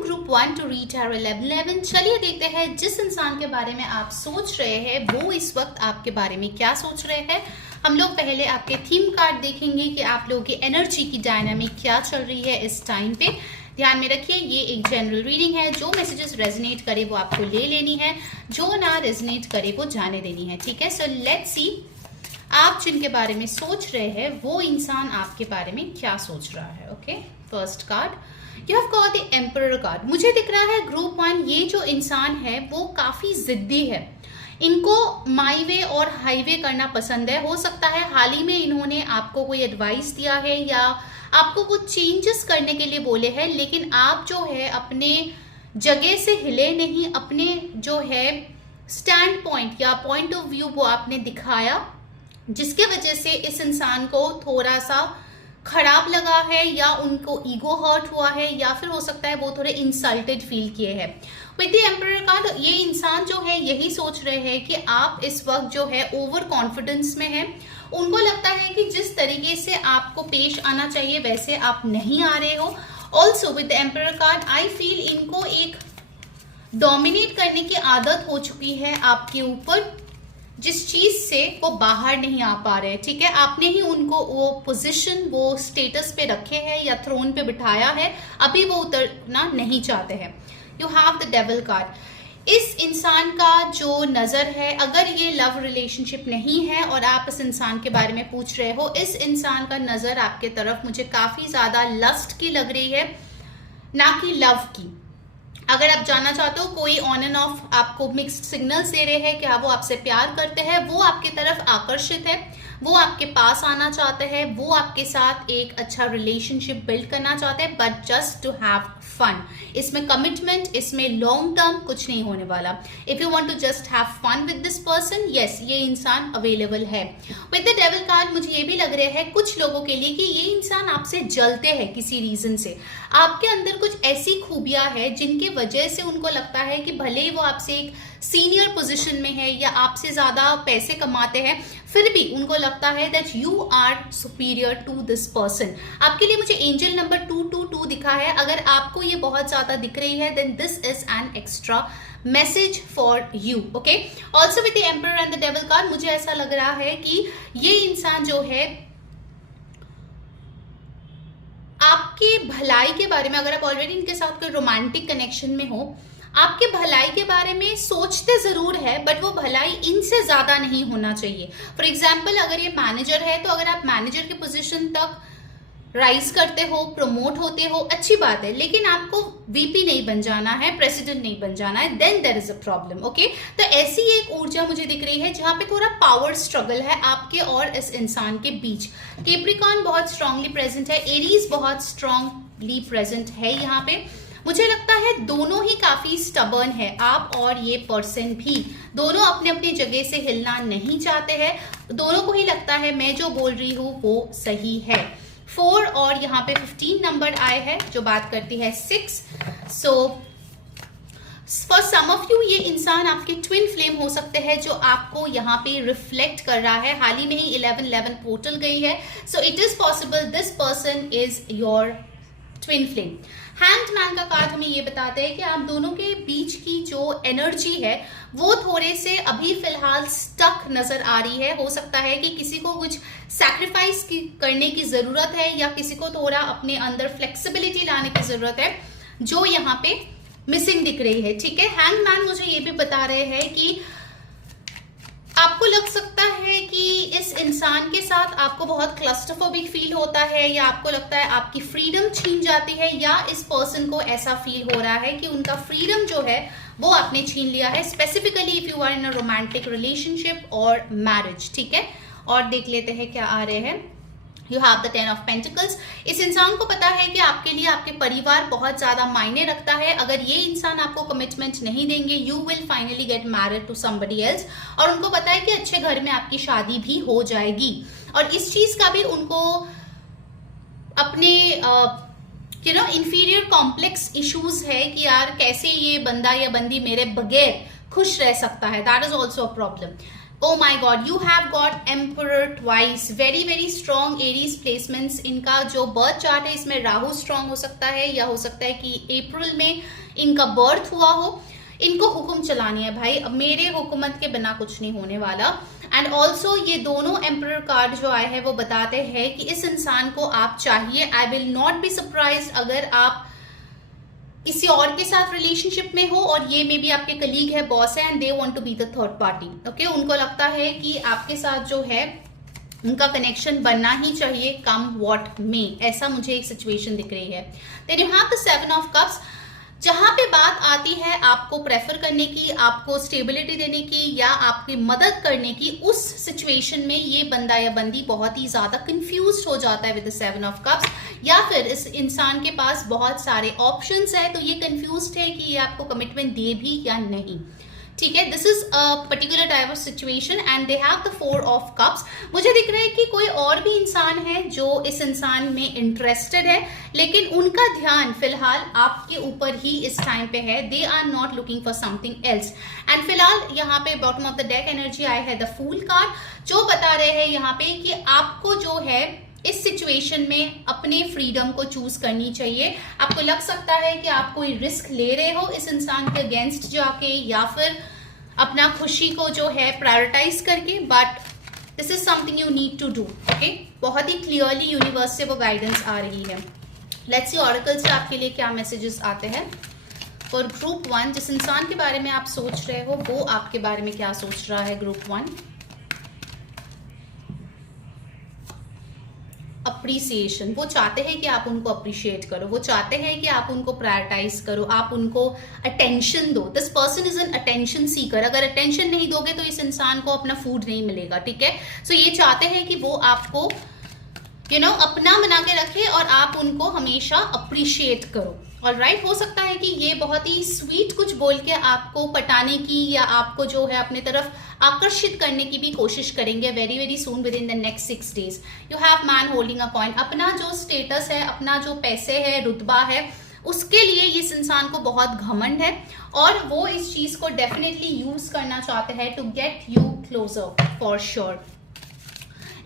From group 1 to read tarot 1111। चलिए देखते हैं जिस इंसान के बारे में आप सोच रहे हैं वो इस वक्त आपके बारे में क्या सोच रहे हैं। हम लोग पहले आपके थीम कार्ड देखेंगे कि आप लोगों की एनर्जी की डायनामिक क्या चल रही है इस टाइम पे। ध्यान में रखिए ये एक जनरल रीडिंग है, जो मैसेजेस रेजोनेट करे वो आपको ले लेनी है, जो ना रेजोनेट करे वो जाने देनी है। ठीक है, सो लेट्स सी आप जिनके बारे में सोच रहे हैं वो इंसान आपके बारे में क्या सोच रहा है। Okay, first card you have got the emperor card. मुझे दिख रहा है ग्रुप 1 ये जो इंसान है वो काफी जिद्दी है, इनको माई वे और हाईवे करना पसंद है। हो सकता है हाल ही में इन्होंने आपको कोई एडवाइस दिया है या आपको कुछ चेंजेस करने के लिए बोले हैं, लेकिन आप जो है अपने जगह से हिले नहीं, अपने जो है स्टैंड पॉइंट या पॉइंट ऑफ व्यू वो आपने दिखाया, जिसके वजह से इस इंसान को थोड़ा सा खराब लगा है या उनको ईगो हर्ट हुआ है या फिर हो सकता है वो थोड़े इंसल्टेड फील किए हैं। विद द एम्परर कार्ड ये इंसान जो है यही सोच रहे हैं कि आप इस वक्त जो है ओवर कॉन्फिडेंस में हैं। उनको लगता है कि जिस तरीके से आपको पेश आना चाहिए वैसे आप नहीं आ रहे हो। Also with the emperor card I feel इनको एक डोमिनेट करने की आदत हो चुकी है आपके ऊपर, जिस चीज से वो बाहर नहीं आ पा रहे। ठीक है, आपने ही उनको वो पोजीशन वो स्टेटस पे रखे हैं या थ्रोन पे बिठाया है, अभी वो उतरना नहीं चाहते हैं। You have the devil card. इस इंसान का जो नजर है, अगर ये लव रिलेशनशिप नहीं है और आप इस इंसान के बारे में पूछ रहे हो, इस इंसान का नजर आपके तरफ मुझे काफी ज्यादा लस्ट की लग रही है, ना कि लव की। अगर आप जानना चाहते हो कोई ऑन एंड ऑफ आपको मिक्स्ड सिग्नल्स दे रहे हैं, क्या वो आपसे प्यार करते हैं, वो आपकी तरफ आकर्षित है, वो आपके पास आना चाहते हैं, वो आपके साथ एक अच्छा रिलेशनशिप बिल्ड करना चाहते हैं, but just to have fun. इसमें कमिटमेंट, इसमें लॉन्ग टर्म कुछ नहीं होने वाला। If you want to just have fun with this person, yes ये इंसान अवेलेबल है। विद द डेविल कार्ड मुझे ये भी लग रहा है कुछ लोगों के लिए कि ये इंसान आपसे जलते हैं किसी रीजन से। आपके अंदर कुछ ऐसी खूबियां हैं जिनके वजह से उनको लगता है कि भले ही वो आपसे एक सीनियर पोजीशन में है या आपसे ज्यादा पैसे कमाते हैं, फिर भी उनको लगता है that you are superior to this person. आपके लिए मुझे एंजल नंबर 222 दिखा है। अगर आपको ये बहुत ज्यादा दिख रही है then this is an extra message for you. Okay, also with the emperor and the devil card मुझे ऐसा लग रहा है कि ये इंसान जो है आपकी भलाई के बारे में, अगर आप ऑलरेडी इनके साथ कोई रोमांटिक कनेक्शन में हो, आपके भलाई के बारे में सोचते जरूर है, बट वो भलाई इनसे ज्यादा नहीं होना चाहिए। फॉर एग्जाम्पल अगर ये मैनेजर है तो अगर आप मैनेजर की पोजीशन तक राइज करते हो, प्रमोट होते हो, अच्छी बात है, लेकिन आपको वीपी नहीं बन जाना है, प्रेसिडेंट नहीं बन जाना है, then there is a problem. Okay, तो ऐसी एक ऊर्जा मुझे दिख रही है जहां पे थोड़ा पावर स्ट्रगल है आपके और इस इंसान के बीच। कैप्रिकॉर्न बहुत स्ट्रांगली प्रेजेंट है, एरीज बहुत स्ट्रांगली प्रेजेंट है यहाँ पे। मुझे लगता है दोनों ही काफी स्टबर्न है, आप और ये पर्सन भी, दोनों अपने अपनी जगह से हिलना नहीं चाहते हैं। दोनों को ही लगता है मैं जो बोल रही हूँ वो सही है। 4 और यहाँ पे 15 नंबर आए हैं जो बात करती है 6। So for some of you ये इंसान आपके ट्विन फ्लेम हो सकते हैं जो आपको यहाँ पे रिफ्लेक्ट कर रहा है। हाल ही में ही 1111 पोर्टल गई है, सो it is possible this person is your twin flame. Hanged man का कार्ड हमें ये बताते हैं कि आप दोनों के बीच की जो एनर्जी है वो थोड़े से अभी फिलहाल स्टक नजर आ रही है। हो सकता है कि किसी को कुछ सैक्रिफाइस करने की जरूरत है या किसी को थोड़ा अपने अंदर फ्लेक्सिबिलिटी लाने की जरूरत है, जो यहाँ पे मिसिंग दिख रही है। ठीक है, हैंग मैन मुझे ये भी बता रहे हैं कि आपको लग सकता है कि इस इंसान के साथ आपको बहुत क्लस्टरफोबिक फील होता है, या आपको लगता है आपकी फ्रीडम छीन जाती है, या इस पर्सन को ऐसा फील हो रहा है कि उनका फ्रीडम जो है वो आपने छीन लिया है, specifically if you are in a romantic relationship और मैरिज। ठीक है, और देख लेते हैं क्या आ रहे हैं। You have the 10 of pentacles. इस इंसान को पता है कि आपके लिए आपके परिवार बहुत ज्यादा मायने रखता है। अगर ये इंसान आपको कमिटमेंट नहीं देंगे, you will finally get married to somebody else, और उनको पता है कि अच्छे घर में आपकी शादी भी हो जाएगी। और इस चीज का भी उनको अपने इंफीरियर कॉम्प्लेक्स इश्यूज है कि यार कैसे ये बंदा या बंदी मेरे बगैर खुश रह सकता है, that is also a problem. Oh my God, you have got Emperor twice. Very very strong Aries placements. इनका जो बर्थ चार्ट है इसमें राहु स्ट्रांग हो सकता है, या हो सकता है कि अप्रैल में इनका बर्थ हुआ हो। इनको हुक्म चलानी है भाई, अब मेरे हुकूमत के बिना कुछ नहीं होने वाला। एंड ऑल्सो ये दोनों एम्परर कार्ड जो आए हैं वो बताते हैं कि इस इंसान को आप चाहिए। I will not be surprised अगर आप किसी और के साथ रिलेशनशिप में हो और ये मे बी आपके कलीग है, बॉस है, and they want to be the third party. Okay, उनको लगता है कि आपके साथ जो है उनका कनेक्शन बनना ही चाहिए, कम व्हाट में। ऐसा मुझे एक सिचुएशन दिख रही है। Then you have the 7 of cups, जहां पे बात आती है आपको प्रेफर करने की, आपको स्टेबिलिटी देने की, या आपकी मदद करने की, उस सिचुएशन में ये बंदा या बंदी बहुत ही ज्यादा कंफ्यूज हो जाता है विद द 7 ऑफ कप्स, या फिर इस इंसान के पास बहुत सारे ऑप्शंस है तो ये कंफ्यूज्ड है कि ये आपको कमिटमेंट दे भी या नहीं। ठीक है, this is a particular type of situation and they have the 4 of cups. मुझे दिख रहा है कि कोई और भी इंसान है जो इस इंसान में इंटरेस्टेड है, लेकिन उनका ध्यान फिलहाल आपके ऊपर ही इस टाइम पे है। They are not looking for something else. And फिलहाल यहाँ पे bottom of the deck energy आई है द फूल कार्ड, जो बता रहे हैं यहाँ पे कि आपको जो है इस सिचुएशन में अपने फ्रीडम को चूज करनी चाहिए। आपको लग सकता है कि आप कोई रिस्क ले रहे हो इस इंसान के अगेंस्ट जाके, या फिर अपना खुशी को जो है प्रायोरिटाइज करके, but this is something you need to do. Okay, बहुत ही क्लियरली यूनिवर्स से वो गाइडेंस आ रही है। लेट्स सी ऑरेकल से आपके लिए क्या मैसेजेस आते हैं फॉर ग्रुप 1। जिस इंसान के बारे में आप सोच रहे हो वो आपके बारे में क्या सोच रहा है ग्रुप 1। अप्रिसिएशन, वो चाहते हैं कि आप उनको अप्रिशिएट करो, वो चाहते हैं कि आप उनको प्रायोरिटाइज करो, आप उनको अटेंशन दो। This person is an attention seeker. अगर अटेंशन नहीं दोगे तो इस इंसान को अपना फूड नहीं मिलेगा। ठीक है, सो ये चाहते हैं कि वो आपको अपना बना के रखे और आप उनको हमेशा अप्रिशिएट करो। ऑलराइट, हो सकता है कि ये बहुत ही स्वीट कुछ बोल के आपको पटाने की या आपको जो है अपने तरफ आकर्षित करने की भी कोशिश करेंगे very very soon with in the next 6 days. You have man holding a coin. अपना जो स्टेटस है, अपना जो पैसे है, रुतबा है, उसके लिए इस इंसान को बहुत घमंड है और वो इस चीज को डेफिनेटली यूज करना चाहते हैं to get you closer for sure.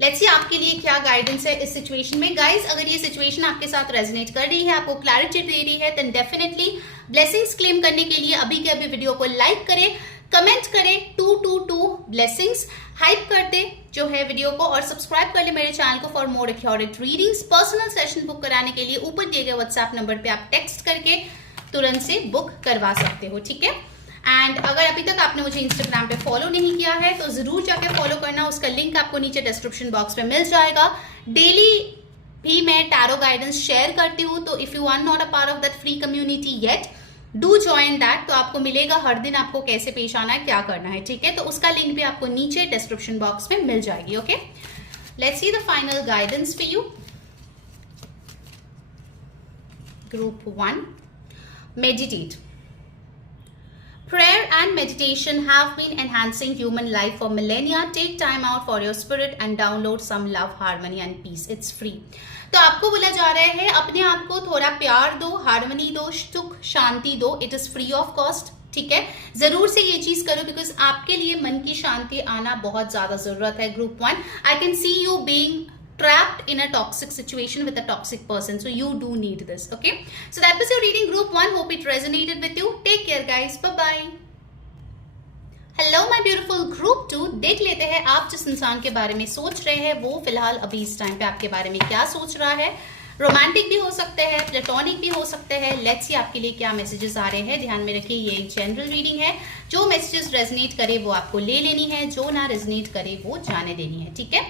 Let's see आपके लिए क्या गाइडेंस है इस सिचुएशन में। गाइस, अगर ये सिचुएशन आपके साथ रेजोनेट कर रही है, आपको क्लैरिटी दे रही है, देन डेफिनेटली ब्लेसिंग्स क्लेम करने के लिए अभी के अभी वीडियो को लाइक करें, कमेंट करें 222 ब्लेसिंग्स, हाइप कर दे जो है वीडियो को, और सब्सक्राइब कर ले मेरे चैनल को for more accurate readings. Personal session book कराने के लिए ऊपर दिए गए व्हाट्सएप नंबर पे आप टेक्स्ट करके तुरंत से बुक करवा सकते हो। ठीक है, एंड अगर अभी तक आपने मुझे इंस्टाग्राम पे फॉलो नहीं किया है तो जरूर जाके फॉलो करना, उसका लिंक आपको नीचे डिस्क्रिप्शन बॉक्स में मिल जाएगा। डेली भी मैं टैरो गाइडेंस शेयर करती हूँ, तो if you are not a part of that free community yet, do join that. तो आपको मिलेगा हर दिन आपको कैसे पेश आना है, क्या करना है। ठीक है, तो उसका लिंक भी आपको नीचे डिस्क्रिप्शन बॉक्स में मिल जाएगी। Okay, let's see the final guidance for you group 1। Meditate. Prayer and meditation have been enhancing human life for millennia. Take time out for your spirit and download some love, harmony and peace. It's free. तो आपको बोला जा रहा है अपने आप को थोड़ा प्यार दो, हार्मनी दो, सुख शांति दो। It is free of cost. ठीक है, जरूर से ये चीज करो बिकॉज आपके लिए मन की शांति आना बहुत ज्यादा जरूरत है। Group 1, I can see you being trapped in a toxic situation with a toxic person, so you do need this. Okay, so that was your reading group 1. Hope it resonated with you. Take care guys, bye bye. Hello my beautiful group 2. देख लेते हैं आप जिस इंसान के बारे में सोच रहे हैं वो फिलहाल अभी इस टाइम पे आपके बारे में क्या सोच रहा है। रोमांटिक भी हो सकते हैं, प्लेटोनिक भी हो सकते हैं। लेट्स सी आपके लिए क्या मैसेजेस आ रहे हैं। ध्यान में रखिए ये एक जनरल रीडिंग है, जो मैसेजेस रेजनेट करे वो आपको ले लेनी है, जो ना रेजनेट करे वो जाने देनी है। ठीक है,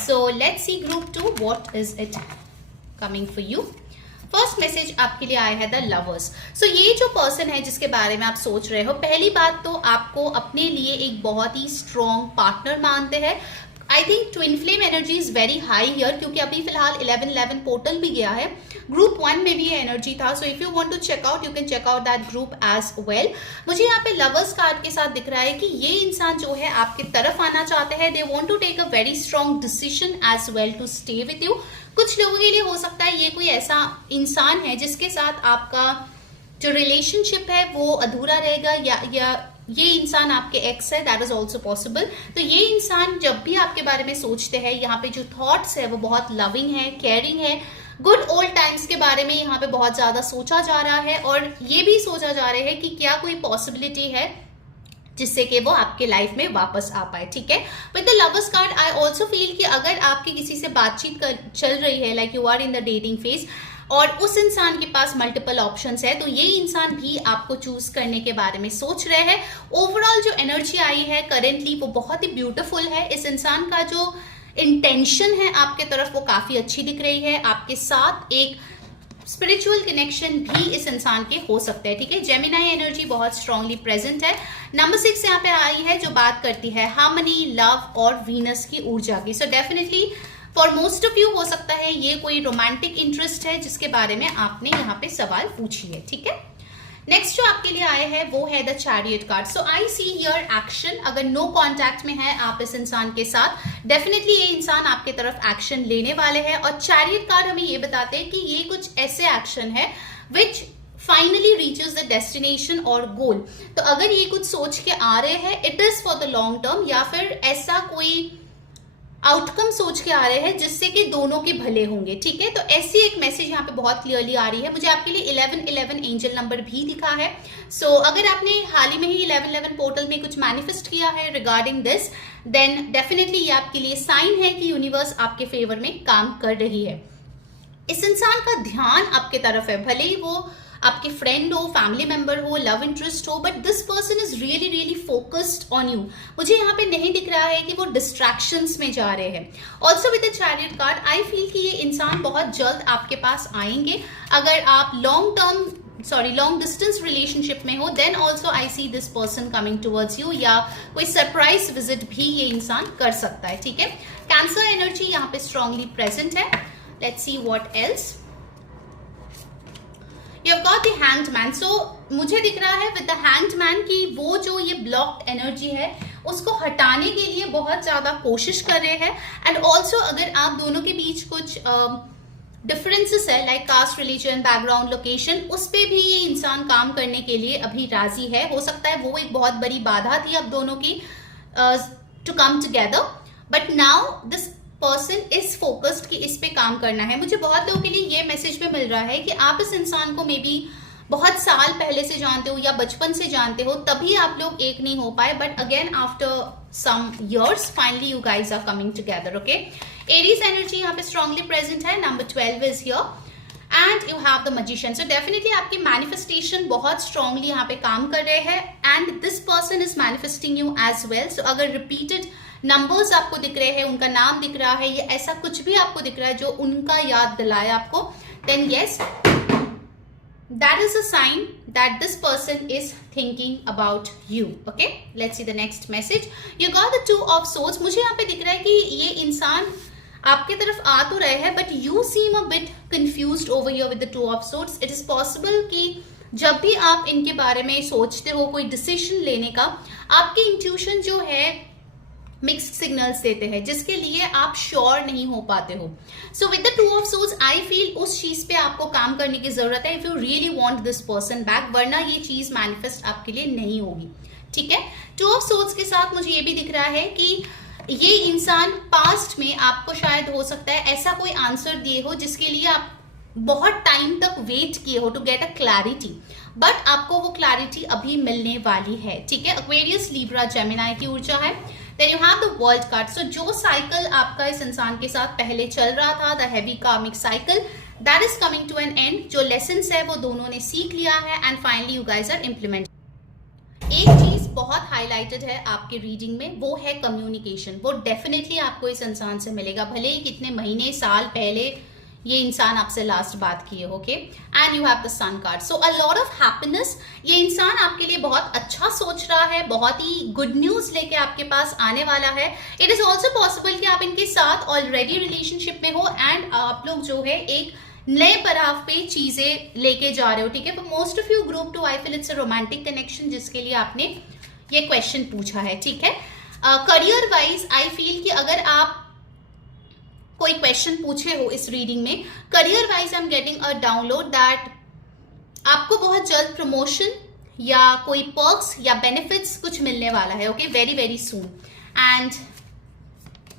so let's see group 2 what is it coming for you. First message आपके लिए आया है द लवर्स। सो ये जो पर्सन है जिसके बारे में आप सोच रहे हो, पहली बात तो आपको अपने लिए एक बहुत ही स्ट्रॉन्ग पार्टनर मानते हैं। I think twin flame energy is very high here, क्योंकि अभी फिलहाल 11-11 पोर्टल भी गया है। ग्रुप 1 में भी ये एनर्जी था, so if you want to check out you can check out that group as well. मुझे यहाँ पे लवर्स कार्ड के साथ दिख रहा है कि ये इंसान जो है आपके तरफ आना चाहते हैं। They want to take a very strong decision as well to stay with you. कुछ लोगों के लिए हो सकता है ये कोई ऐसा इंसान है जिसके साथ आपका जो रिलेशनशिप है वो अधूरा रहेगा, या ये इंसान आपके एक्स है, दैट इज ऑल्सो पॉसिबल। तो ये इंसान जब भी आपके बारे में सोचते हैं, यहाँ पे जो थॉट्स है वो बहुत लविंग है, केयरिंग है, गुड ओल्ड टाइम्स के बारे में यहाँ पे बहुत ज्यादा सोचा जा रहा है, और ये भी सोचा जा रहा है कि क्या कोई पॉसिबिलिटी है जिससे कि वो आपके लाइफ में वापस आ पाए। ठीक है, with the lovers card I also feel कि अगर आपकी किसी से बातचीत चल रही है, like you are in the dating phase, और उस इंसान के पास मल्टीपल ऑप्शंस है, तो ये इंसान भी आपको चूज करने के बारे में सोच रहे हैं। ओवरऑल जो एनर्जी आई है करेंटली वो बहुत ही ब्यूटीफुल है। इस इंसान का जो इंटेंशन है आपके तरफ वो काफी अच्छी दिख रही है। आपके साथ एक स्पिरिचुअल कनेक्शन भी इस इंसान के हो सकते हैं। ठीक है, जेमिनाई एनर्जी बहुत स्ट्रांगली प्रेजेंट है। नंबर 6 यहाँ पे आई है जो बात करती है हार्मनी, लव और वीनस की ऊर्जा की। So definitely for most of you हो सकता है ये कोई रोमांटिक इंटरेस्ट है जिसके बारे में आपने यहाँ पे सवाल पूछी है। ठीक है, नेक्स्ट जो आपके लिए आए हैं वो है the chariot card. So I see here action. अगर नो कॉन्टैक्ट में है आप इस इंसान के साथ, डेफिनेटली ये इंसान आपके तरफ एक्शन लेने वाले हैं। और चैरियट कार्ड हमें ये बताते हैं कि ये कुछ ऐसे एक्शन है विच फाइनली रीचेस द डेस्टिनेशन और गोल। तो अगर ये कुछ सोच के आ रहे हैं, it is for the long term, या फिर ऐसा कोई आउटकम सोच के आ रहे हैं जिससे कि दोनों के भले होंगे। ठीक है, तो ऐसी एक मैसेज यहाँ पे बहुत क्लियरली आ रही है। मुझे आपके लिए 1111 एंजल नंबर भी दिखा है। सो अगर आपने हाल ही में ही 1111 पोर्टल में कुछ मैनिफेस्ट किया है रिगार्डिंग दिस, देन डेफिनेटली ये आपके लिए साइन है कि यूनिवर्स आपके फेवर में काम कर रही है। इस इंसान का ध्यान आपके तरफ है, भले ही वो आपके फ्रेंड हो, फैमिली मेंबर हो, लव इंटरेस्ट हो, but this person is really really focused on you. मुझे यहाँ पे नहीं दिख रहा है कि वो डिस्ट्रैक्शंस में जा रहे हैं। Also with the chariot card I feel कि ये इंसान बहुत जल्द आपके पास आएंगे। अगर आप लॉन्ग डिस्टेंस रिलेशनशिप में हो, then also I see this person coming towards you, या कोई सरप्राइज विजिट भी ये इंसान कर सकता है। ठीक है, कैंसर एनर्जी यहाँ पे स्ट्रांगली प्रेजेंट है। Let's see what else. You have got the hanged man. So मुझे दिख रहा है with the hanged man कि वो जो ये blocked energy है उसको हटाने के लिए बहुत ज्यादा कोशिश कर रहे हैं। एंड ऑल्सो अगर आप दोनों के बीच कुछ डिफरेंसेस है, like caste, religion, background, location, उस पे भी ये इंसान काम करने के लिए अभी राजी है। हो सकता है वो एक बहुत बड़ी बाधा थी अब दोनों की to come together, but now this person is focused कि इस पे काम करना है। मुझे बहुत लोगों के लिए ये मैसेज भी मिल रहा है कि आप इस इंसान को मे बी बहुत साल पहले से जानते हो या बचपन से जानते हो, तभी आप लोग एक नहीं हो पाए, but again after some years finally you guys are coming together. Okay, Aries energy यहाँ पे स्ट्रांगली प्रेजेंट है। Number 12 is here and you have the magician. So definitely आपकी मैनिफेस्टेशन बहुत स्ट्रांगली यहाँ पे काम कर रहे हैं and this person is manifesting you as well. So अगर रिपीटेड नंबर्स आपको दिख रहे हैं, उनका नाम दिख रहा है, या ऐसा कुछ भी आपको दिख रहा है जो उनका याद दिलाए आपको, then yes, that is a sign that this person is thinking about you. Okay, let's see the next message. You got the 2 of swords. मुझे यहाँ पे दिख रहा है कि ये इंसान आपके तरफ आ तो रहे हैं, but you seem a bit confused over here with the 2 of swords. It is possible कि जब भी आप इनके बारे में सोचते हो कोई डिसीजन लेने का, आपकी इंट्यूशन जो है मिक्स्ड सिग्नल्स देते हैं जिसके लिए आप श्योर नहीं हो पाते हो। So with the 2 of swords I feel उस चीज पे आपको काम करने की जरूरत है if you really want this person back, वरना ये चीज मैनिफेस्ट आपके लिए नहीं होगी। ठीक है, 2 ऑफ सोर्ड्स के साथ मुझे ये भी दिख रहा है कि ये इंसान पास्ट में आपको शायद हो सकता है ऐसा कोई आंसर दिए हो जिसके लिए आप बहुत टाइम तक वेट किए हो to get a clarity, but आपको वो क्लैरिटी अभी मिलने वाली है। ठीक है, एक्वेरियस, लिब्रा, जेमिनाई की ऊर्जा है। Then you have the world card. So जो साइकिल आपका इस इंसान के साथ पहले चल रहा था, the heavy karmic cycle, that is coming to an end. जो लेसन्स है वो दोनों ने सीख लिया है and finally you guys are implement. एक चीज बहुत हाईलाइटेड है आपके रीडिंग में, वो है कम्युनिकेशन। वो डेफिनेटली आपको इस इंसान से मिलेगा, भले ही कितने महीने साल पहले ये इंसान आपसे लास्ट बात किए। Okay, and you have the sun card. So a lot of happiness. ये इंसान आपके लिए बहुत अच्छा सोच रहा है, बहुत ही गुड न्यूज लेके आपके पास आने वाला है। इट इज ऑल्सो पॉसिबल कि आप इनके साथ ऑलरेडी रिलेशनशिप में हो एंड आप लोग जो है एक नए पड़ाव पे चीजें लेके जा रहे हो। ठीक है, for most of you group two I feel it's a romantic connection जिसके लिए आपने ये क्वेश्चन पूछा है। ठीक है, करियर वाइज आई फील कि अगर आप कोई क्वेश्चन पूछे हो इस रीडिंग में, career wise I am getting a download that आपको बहुत जल्द प्रमोशन या कोई पर्क्स या बेनिफिट्स कुछ मिलने वाला है, okay, very very soon. And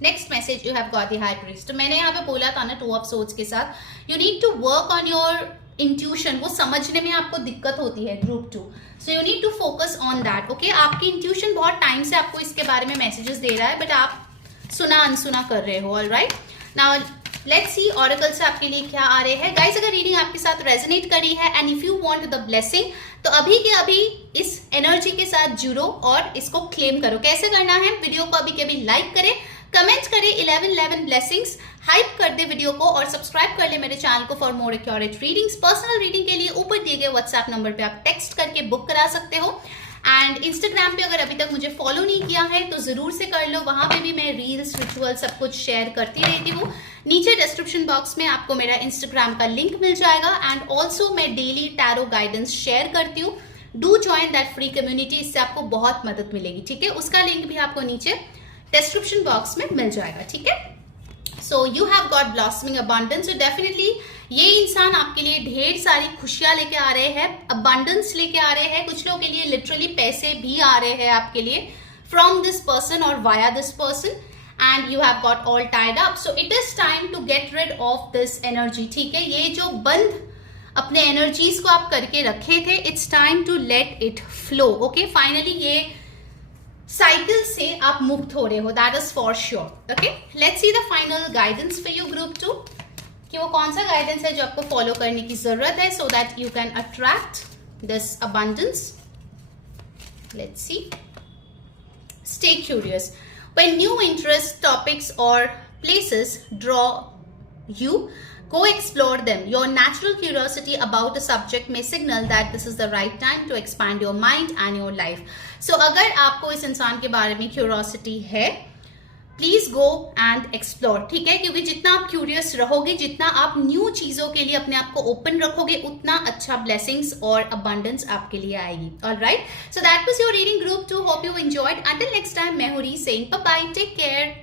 next message you have got the high priest. तो मैंने यहाँ पे बोला था ना 2 ऑफ सोर्ड्स के साथ, you need to work on your intuition, वो समझने में आपको दिक्कत होती है group 2, so you need to focus on that, okay. आपकी इंट्यूशन बहुत टाइम से आपको इसके बारे में मैसेजेस दे रहा है, बट आप सुना अनसुना कर रहे हो, alright. Now let's see oracle से आपके लिए क्या आ रहे हैं। गाइस, अगर रीडिंग आपके साथ रेजोनेट करी है and if you want the blessing, तो अभी के अभी इस एनर्जी के साथ जुड़ो और इसको क्लेम करो। कैसे करना है, वीडियो को अभी के अभी लाइक करें, कमेंट करें 11 ब्लेसिंग्स, हाइप कर दे वीडियो को और सब्सक्राइब कर ले मेरे चैनल को for more accurate readings. Personal reading के लिए ऊपर दिए गए व्हाट्सएप नंबर पे आप टेक्स्ट करके बुक करा सकते हो। एंड इंस्टाग्राम पे अगर अभी तक मुझे फॉलो नहीं किया है तो जरूर से कर लो, वहां पे भी मैं रील्स, रिचुअल सब कुछ शेयर करती रहती हूँ। नीचे डिस्क्रिप्शन बॉक्स में आपको मेरा इंस्टाग्राम का लिंक मिल जाएगा एंड ऑल्सो मैं डेली टैरो गाइडेंस शेयर करती हूँ। Do join that free community, इससे आपको बहुत मदद मिलेगी, ठीक है। उसका लिंक भी आपको नीचे डिस्क्रिप्शन बॉक्स में मिल जाएगा, ठीक है। So you have got blossoming abundance, so definitely ये इंसान आपके लिए ढेर सारी खुशियां लेके आ रहे हैं, अबंडेंस लेके आ रहे हैं। कुछ लोगों के लिए लिटरली पैसे भी आ रहे हैं आपके लिए फ्रॉम दिस पर्सन और via this person, and you have got all tied up, so it is time to get rid of this energy, ठीक है। ये जो बंद अपने एनर्जीज को आप करके रखे थे, it's time to let it flow, okay. Finally ये साइकिल से आप मुक्त हो रहे हो, that is for sure, okay. Let's see the final guidance for you group 2, कि वो कौन सा गाइडेंस है जो आपको फॉलो करने की जरूरत है so that you can attract this abundance. Let's see, stay curious when new interest topics और places draw you, go explore them. Your natural curiosity about a subject may signal that this is the right time to expand your mind and your life. So अगर आपको इस इंसान के बारे में curiosity है, please go and explore, ठीक है। क्योंकि जितना आप क्यूरियस रहोगे, जितना आप न्यू चीजों के लिए अपने आप को ओपन रखोगे, उतना अच्छा ब्लेसिंग्स और अबंडेंस आपके लिए आएगी, alright. So that was your reading group 2, hope you enjoyed. Until next time, मैं हूं री saying bye bye, take care.